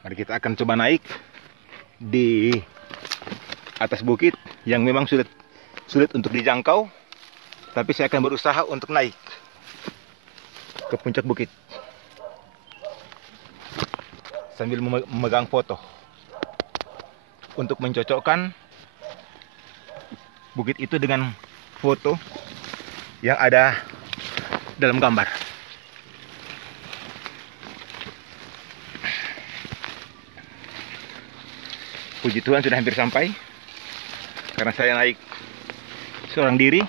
Mari kita akan coba naik di atas bukit yang memang sulit untuk dijangkau, tapi saya akan berusaha untuk naik ke puncak bukit sambil memegang foto untuk mencocokkan bukit itu dengan foto yang ada dalam gambar. Puji Tuhan sudah hampir sampai, karena saya naik seorang diri.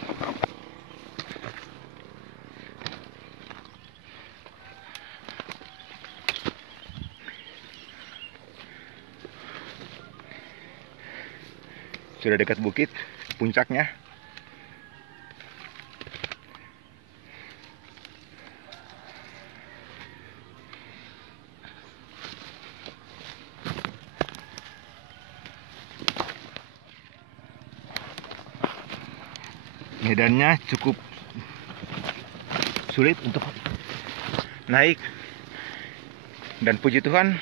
Sudah dekat bukit puncaknya. Medannya cukup sulit untuk naik, dan puji Tuhan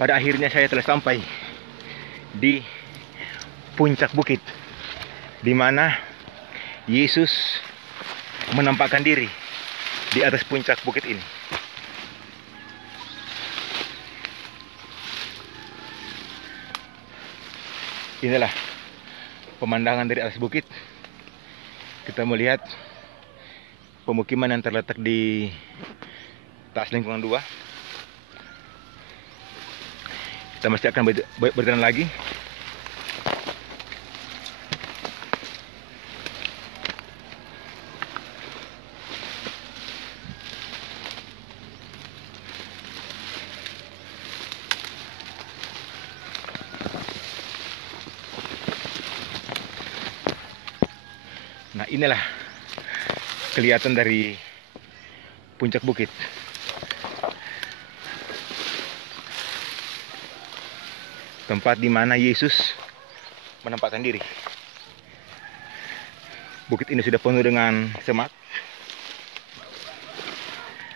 pada akhirnya saya telah sampai di puncak bukit di mana Yesus menampakkan diri di atas puncak bukit ini. Inilah pemandangan dari atas bukit. Kita melihat pemukiman yang terletak di atas lingkungan 2. Kita masih akan berjalan lagi. Nah, inilah kelihatan dari puncak bukit. Tempat di mana Yesus menampakkan diri. Bukit ini sudah penuh dengan semak,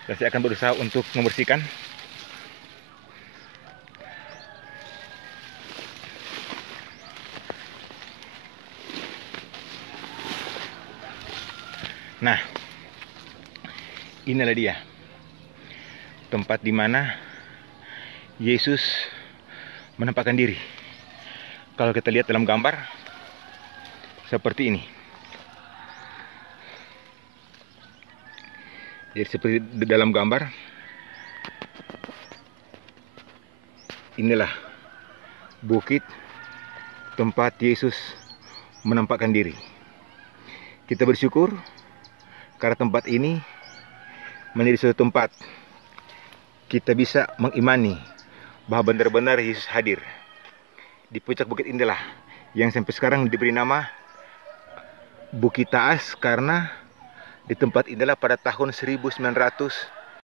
dan saya akan berusaha untuk membersihkan. Nah, inilah dia tempat di mana Yesus menampakkan diri. Kalau kita lihat dalam gambar seperti ini. Jadi seperti di dalam gambar, inilah bukit tempat Yesus menampakkan diri. Kita bersyukur karena tempat ini menjadi suatu tempat kita bisa mengimani bahwa benar-benar Yesus hadir. Di puncak bukit inilah yang sampai sekarang diberi nama Bukit Taas, karena di tempat inilah pada tahun 1900